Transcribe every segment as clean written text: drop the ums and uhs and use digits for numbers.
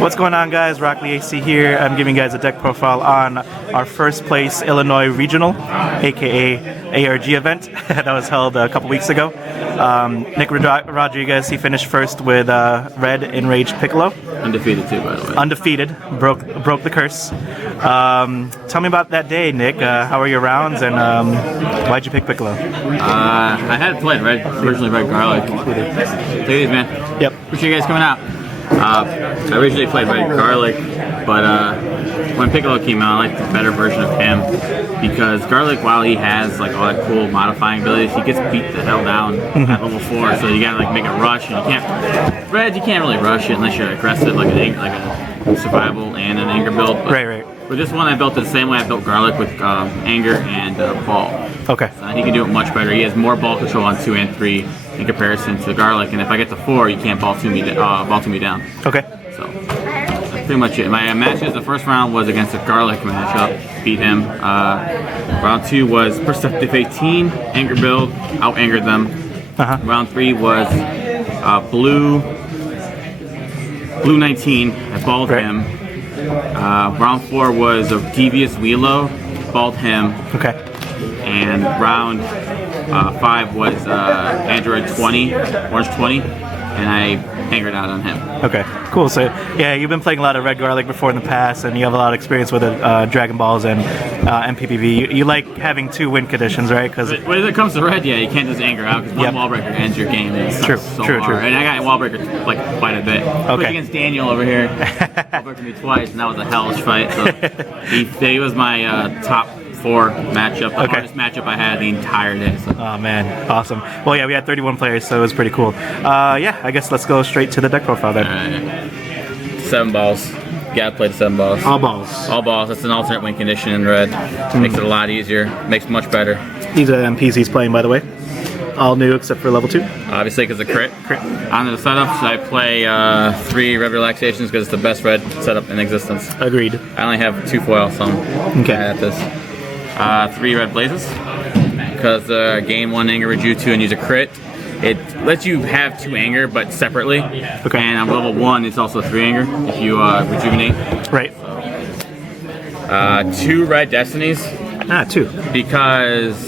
What's going on, guys? Rockley AC here. I'm giving you guys a deck profile on our first place Illinois Regional, aka ARG event that was held a couple weeks ago. Nick Rodriguez, he finished first with red Enraged Piccolo. Undefeated too, by the way. Undefeated, broke the curse. Tell me about that day, Nick. How were your rounds, and why'd you pick Piccolo? I had played originally red garlic. Take it easy, man. Yep. Appreciate you guys coming out. I originally played red garlic, but when Piccolo came out, I liked the better version of him because garlic, while he has like all that cool modifying abilities, he gets beat the hell down at level 4. So you gotta like make a rush, and you can't really rush it unless you're aggressive, like a survival and an anger build. But Right. For this one, I built it the same way I built garlic with anger and ball. Okay. So he can do it much better. He has more ball control on 2 and 3 in comparison to garlic, and if I get to 4, you can't ball to me down. Okay. So that's pretty much it. My matches, the first round was against a garlic matchup, beat him. Round 2 was perceptive 18, anger build, out angered them. Round 3 was blue 19, I balled him. Round 4 was a devious Wheelo, balled him. Okay. And round 5 was Android 20, Orange 20, and I angered out on him. Okay, cool. So yeah, you've been playing a lot of red garlic before in the past, and you have a lot of experience with Dragon Balls and MPPV. You like having 2 win conditions, right? Because when it comes to red, yeah, you can't just anger out because one wall breaker ends your game. And True. And I got wall breaker like quite a bit. Okay. Against Daniel over here, wall breaker me twice, and that was a hellish fight. So he was my top 4 matchup, the hardest matchup I had the entire day. So. Oh man, awesome. Well, yeah, we had 31 players, so it was pretty cool. Yeah, I guess let's go straight to the deck profile then. 7 balls. Gotta play the 7 balls. All balls. All balls. That's an alternate win condition in red. Makes it a lot easier. Makes it much better. These are the MPs he's playing, by the way. All new except for level 2. Obviously, because of crit. On the setups, I play 3 red relaxations because it's the best red setup in existence. Agreed. I only have 2 foils, so I'm okay. at this. 3 red blazes because gain 1 anger, rejuve 2, and use a crit. It lets you have 2 anger, but separately. Okay. And on level 1, it's also 3 anger if you rejuvenate. Right. 2 red destinies. 2. Because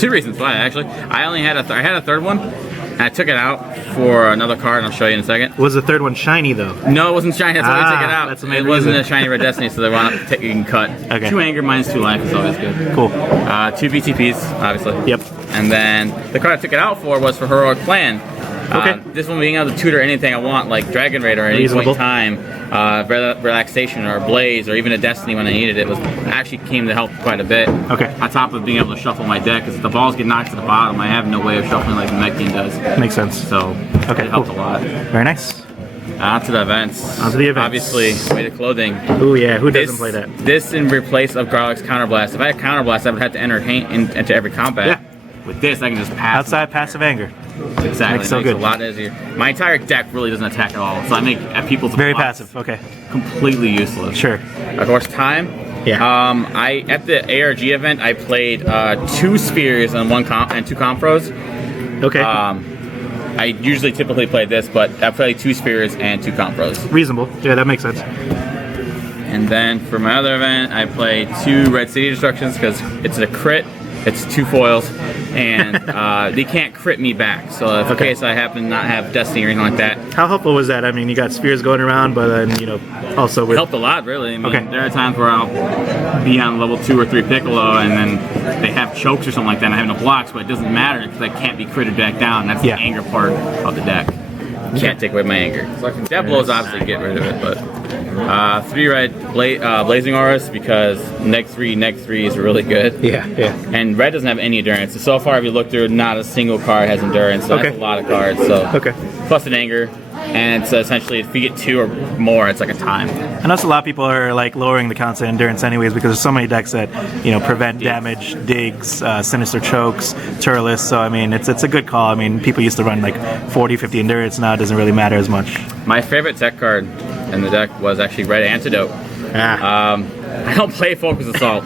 2 reasons why actually. I only had I had a third one, and I took it out for another card, and I'll show you in a second. Was the third one shiny though? No, it wasn't shiny. That's why I took it out. That's the main it wasn't reason. a shiny red destiny, so they wound up taking cut. Okay. 2 anger minus 2 life is always good. Cool. 2 VTPs, obviously. Yep. And then the card I took it out for was for Heroic Plan. Okay. This one being able to tutor anything I want, like Dragon Raider at any point in time, Relaxation or Blaze, or even a Destiny when I needed it, actually came to help quite a bit. Okay. On top of being able to shuffle my deck, because if the balls get knocked to the bottom, I have no way of shuffling like the Mech Team does. Makes sense. So okay, it helped a lot. Very nice. On to the events. On to the events. Obviously, weighted clothing. Oh yeah, who doesn't play that? This in replace of Garlic's Counterblast. If I had Counterblast, I would have to enter into every combat. Yeah. With this, I can just pass. Outside passive anger. Exactly. Makes so it makes good. it a lot easier. My entire deck really doesn't attack at all, so I make people's very blocks passive. Okay. completely useless. Sure. Of course, time. Yeah. I at the ARG event, I played 2 spheres and 2 compros. Okay. I usually typically play this, but I played 2 spheres and 2 compros. Reasonable. Yeah, that makes sense. And then for my other event, I played 2 red city destructions because it's a crit. It's 2 foils, and they can't crit me back. So if in case I happen to not have Destiny or anything like that. How helpful was that? I mean, you got spheres going around, but then, also with... It helped a lot, really. I mean, there are times where I'll be on level 2 or 3 Piccolo, and then they have chokes or something like that, and I have no blocks, but it doesn't matter because I can't be critted back down. That's the anger part of the deck. Can't take away my anger. So Death Blows obviously get rid of it, but 3 red Blazing Auras because neg 3 is really good. Yeah. And red doesn't have any endurance. So far, if you look through, not a single card has endurance. So that's a lot of cards. So plus an anger, and it's essentially if you get 2 or more, it's like a time. I know a lot of people are like lowering the counts of endurance anyways because there's so many decks that prevent damage, digs, sinister chokes, Turles. So I mean, it's a good call. I mean, people used to run like 40, 50 endurance. Now it doesn't really matter as much. My favorite tech card in the deck was actually Red Antidote. I don't play Focus Assault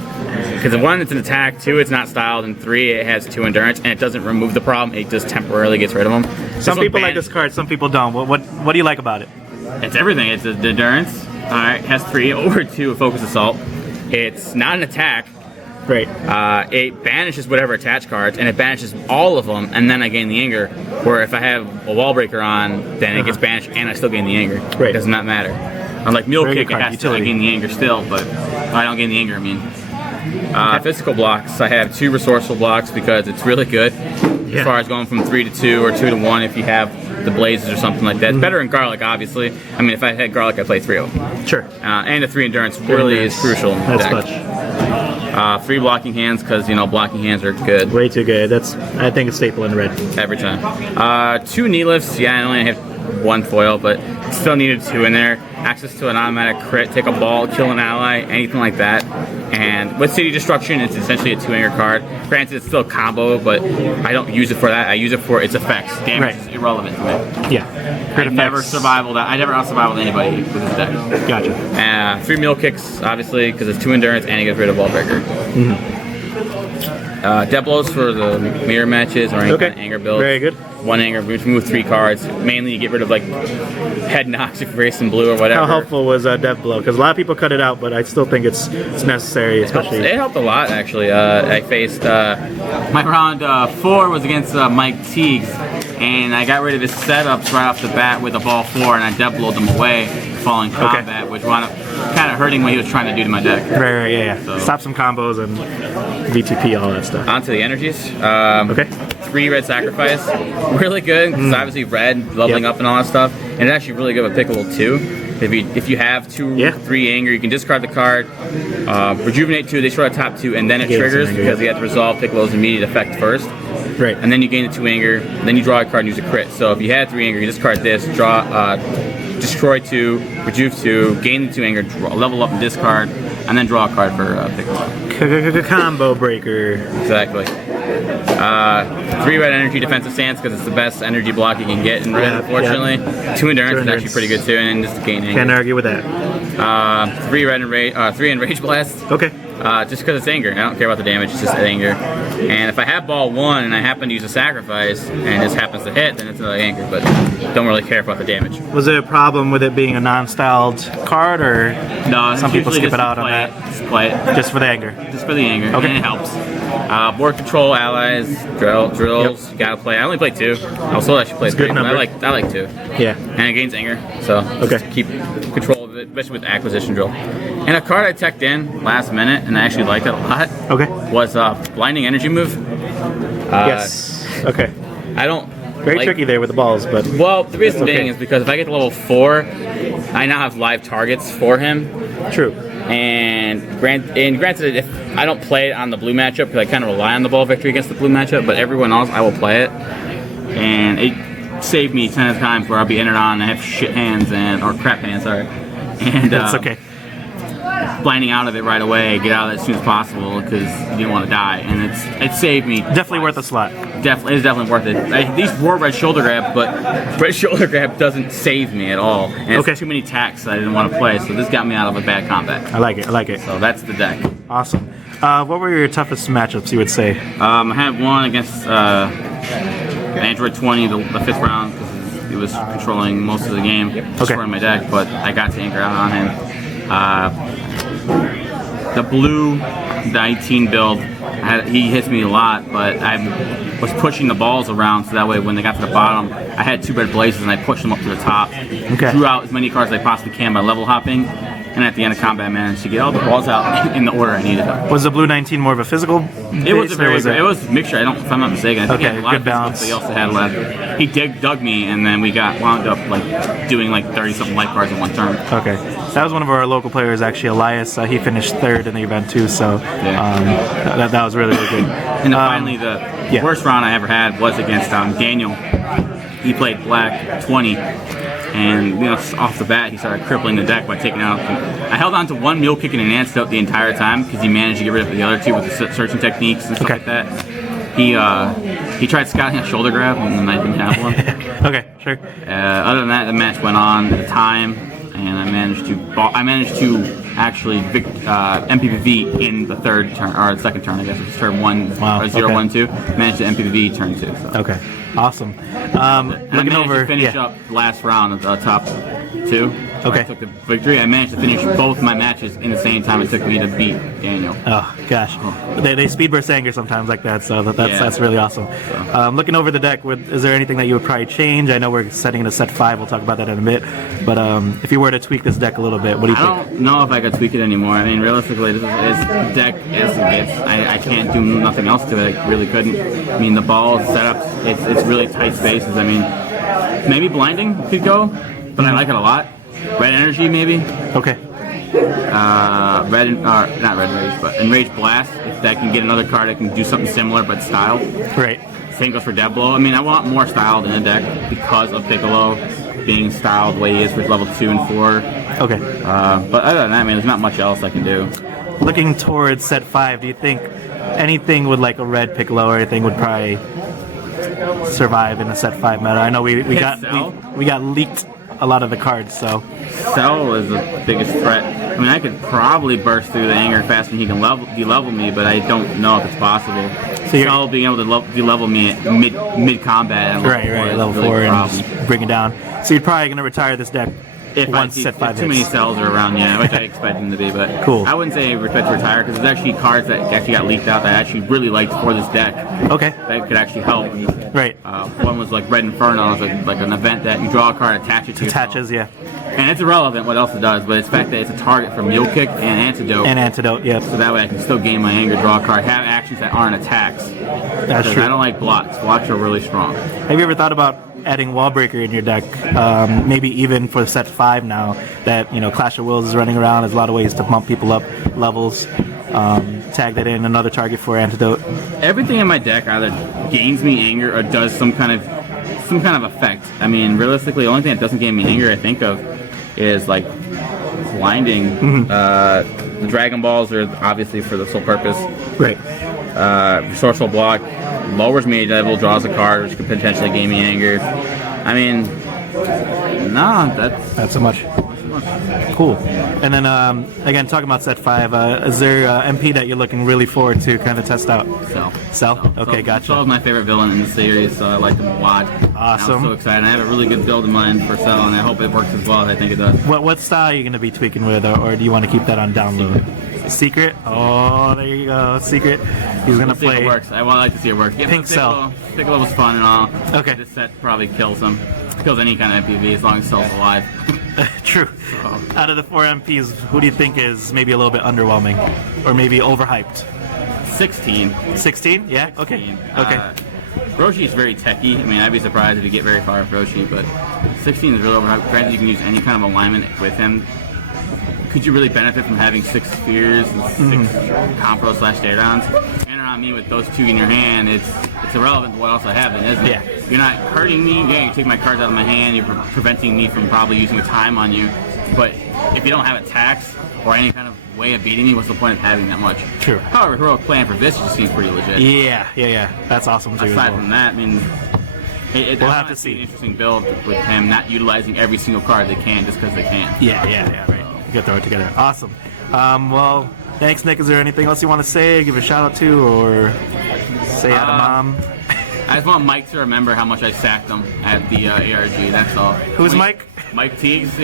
because 1, it's an attack, 2, it's not styled, and 3, it has 2 endurance, and it doesn't remove the problem. It just temporarily gets rid of them. Some people like this card, some people don't. What do you like about it? It's everything. It's the endurance. All right, has 3 over 2 focus assault. It's not an attack. Right. It banishes whatever attached cards, and it banishes all of them, and then I gain the anger. Where if I have a wall breaker on, then it gets banished, and I still gain the anger. Right. It does not matter. Unlike Mule Very Kick, good it card, has to gain the anger still, but I don't gain the anger. I mean, physical blocks. I have 2 resourceful blocks because it's really good as far as going from 3 to 2 or 2 to 1 if you have the blazes or something like that. It's better in Garlic, obviously. I mean, if I had Garlic, I'd play 3 of them. Sure. And the 3 endurance really is crucial in the That's deck. 3 blocking hands because, you know, blocking hands are good. Way too good. I think it's staple in red. Every time. 2 knee lifts. Yeah, I only have 1 foil, but still needed 2 in there. Access to an automatic crit, take a ball, kill an ally, anything like that. And with City Destruction, it's essentially a 2 anger card. Granted, it's still a combo, but I don't use it for that. I use it for its effects. Damage is irrelevant to me. Yeah. I never survival that. I never out-survival anybody with this deck. Gotcha. 3 Mule Kicks, obviously, because it's 2 endurance and it gets rid of Wall Breaker. Death Blows for the mirror matches or any kind of anger build. Very good. 1 anger, remove 3 cards. Mainly you get rid of like head knocks if you're racing blue or whatever. How helpful was Death Blow? Because a lot of people cut it out, but I still think it's necessary, especially. It helped a lot, actually. I faced my round 4 was against Mike Teagues, and I got rid of his setups right off the bat with a ball 4, and I Death Blowed them away, falling combat, which wound up kind of hurting what he was trying to do to my deck. Right, yeah. So. Stop some combos and VTP, all that stuff. On to the energies. 3 red sacrifice. Really good, because obviously red, leveling up and all that stuff. And it's actually really good with Piccolo too. If you have 3 anger, you can discard the card, rejuvenate 2, they destroy the top 2, and then it triggers because you have to resolve Piccolo's immediate effect first. Right. And then you gain the 2 anger, then you draw a card and use a crit. So if you had 3 anger, you discard this, destroy 2, rejuve 2, gain the 2 anger, level up and discard, and then draw a card for Piccolo. Combo breaker. Exactly. 3 red energy defensive stance because it's the best energy block you can get in red, unfortunately. 2 endurance is actually pretty good too, and then just gain anger. Can't argue with that. 3 red and 3 enraged blast. Okay. Just because it's anger. I don't care about the damage, it's just anger. And if I have ball 1 and I happen to use a sacrifice and this happens to hit, then it's another anger, but don't really care about the damage. Was there a problem with it being a non-styled card, or no? Some people skip it out on that. Just play it. Just for the anger. Just for the anger. Okay. And it helps. Board control, allies, drills. You gotta play. I only play 2. I was told I should play 3, but I like 2. Yeah. And it gains anger, so just keep control of it, especially with acquisition drill. And a card I teched in last minute, and I actually liked it a lot. Was blinding energy move. Yes. Okay. I don't. Very tricky there with the balls, but well, the reason being is because if I get to level 4, I now have live targets for him. True. And granted, if I don't play it on the blue matchup because I kind of rely on the ball victory against the blue matchup, but everyone else I will play it, and it saved me 10 of times where I'll be entered on and I have shit hands or crap hands, sorry, and that's okay. Blinding out of it right away, get out of it as soon as possible because you didn't want to die, and it saved me. Definitely worth a slot. It's definitely worth it. These were red shoulder grab, but red shoulder grab doesn't save me at all, and it's too many attacks I didn't want to play, so this got me out of a bad combat. I like it. So that's the deck. Awesome. What were your toughest matchups, you would say? I had one against Android 20, the 5th round, because he was controlling most of the game, destroying my deck, but I got to anchor out on him. The blue 19 build, he hits me a lot, but I was pushing the balls around so that way when they got to the bottom, I had 2 red blazes and I pushed them up to the top. Drew out as many cards as I possibly can by level hopping, and at the end of combat managed to get all the balls out in the order I needed them. Was the blue 19 more of a physical It was it was a mixture. If I'm not mistaken. I think he had a lot of balance. But he also had left. He dug me, and then we wound up doing 30-something life cards in one turn. Okay. That was one of our local players, actually, Elias. He finished 3rd in the event too, so that was really good. And then finally, the worst round I ever had was against Daniel. He played black 20, and off the bat he started crippling the deck by taking out. I held on to 1 mule kick and an antidote the entire time because he managed to get rid of the other 2 with the searching techniques and stuff like that. He tried scouting a shoulder grab, and then I didn't have one. Okay, sure. Other than that, the match went on at a time, and I managed to actually MPPV in the 3rd turn, or the 2nd turn, I guess. It was turn 1, or 0, 1, 2. Managed to MPPV turn 2. So. Okay, awesome. And I managed to finish up the last round at the top 2. Okay. I took the victory. I managed to finish both my matches in the same time it took me to beat Daniel. Oh gosh, they speed burst anger sometimes like that, so that's really awesome. Looking over the deck, is there anything that you would probably change? I know we're setting into set 5. We'll talk about that in a bit. But if you were to tweak this deck a little bit, what do you think? I don't know if I could tweak it anymore. I mean, realistically, this is deck as it gets. I can't do nothing else to it. I really couldn't. I mean, the ball setup, it's really tight spaces. I mean, maybe blinding could go, but I like it a lot. Red energy, maybe. Okay. Not red enrage, but enraged blast. If that can get another card, that can do something similar but style. Right. Same goes for death blow. I mean, I want more styled in the deck because of Piccolo being styled the way he is for level 2 and 4. Okay. But other than that, I mean, there's not much else I can do. Looking towards set 5, do you think anything with like a red Piccolo or anything would probably survive in a set 5 meta? I know we got leaked a lot of the cards, so. Cell is the biggest threat. I mean, I could probably burst through the anger faster than he can de-level me, but I don't know if it's possible. So Cell being able to de-level me at mid combat. Right, level 4 and just bring it down. So you're probably going to retire this deck once set 5 hits. Too many cells are around, yeah, which I expect them to be, but cool. I wouldn't say retire because there's actually cards that actually got leaked out that I actually really liked for this deck. Okay. That could actually help. Right. One was like Red Inferno. It was like an event that you draw a card, attach it to Attaches, yeah. And it's irrelevant what else it does, but it's the fact that it's a target for Mule Kick and Antidote. And Antidote, yeah. So that way I can still gain my anger, draw a card, have actions that aren't attacks. That's true. I don't like blocks. Blocks are really strong. Have you ever thought about adding Wallbreaker in your deck? Maybe even for set 5 now that, Clash of Wills is running around. There's a lot of ways to bump people up levels. Tag that in, another target for Antidote. Everything in my deck either gains me anger or does some kind of effect. I mean, realistically, the only thing that doesn't gain me anger I think of is like blinding. Mm-hmm. The Dragon Balls are obviously for the sole purpose. Right. Resourceful Block lowers me level, draws a card, which could potentially gain me anger. I mean, no, that's not so much. Cool. And then again, talking about set 5, is there MP that you're looking really forward to kind of test out? Cell? Okay, gotcha. Cell is my favorite villain in the series, so I like him a lot. Awesome. I'm so excited. I have a really good build in mind for Cell, and I hope it works as well as I think it does. What style are you going to be tweaking with, or do you want to keep that on download? Secret? Oh, there you go. Secret. He's going to play. See if it works. I would like to see it work. Yeah, Pink Cell. Piccolo was fun and all. Okay. This set probably kills him. Kills any kind of MPV as long as Cell's alive. True. So. Out of the 4 MPs, who do you think is maybe a little bit underwhelming? Or maybe overhyped? 16. 16? Yeah? 16. Okay. Roshi is very techy. I mean, I'd be surprised if you get very far with Roshi, but 16 is really overhyped. Granted, you can use any kind of alignment with him. Could you really benefit from having 6 spheres and 6 compro / stare downs? And around me with those 2 in your hand, it's irrelevant to what else I have then, isn't it? Yeah. You're not hurting me, you take my cards out of my hand, you're preventing me from probably using a time on you. But if you don't have attacks or any kind of way of beating me, what's the point of having that much? True. However, Heroic Plan for this just seems pretty legit. Yeah. That's awesome too. Aside from that, I mean, we'll have to see an interesting build with him not utilizing every single card they can just because they can. Yeah, right. You can throw it together. Awesome. Well, thanks, Nick. Is there anything else you want to say, give a shout out to, or say hi to Mom? I just want Mike to remember how much I sacked him at the ARG, that's all. Who's Mike? Mike Teagues.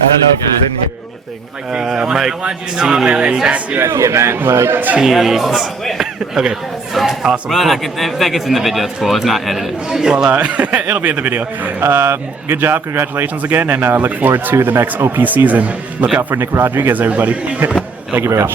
I don't know if he's in here or anything. Mike Teagues. I wanted you to know I sacked you at the event. Mike Teagues. Okay. Awesome. Well, cool. if that gets in the video, it's cool. It's not edited. Well, it'll be in the video. Good job. Congratulations again. And look forward to the next OP season. Look out for Nick Rodriguez, everybody. Thank you very much.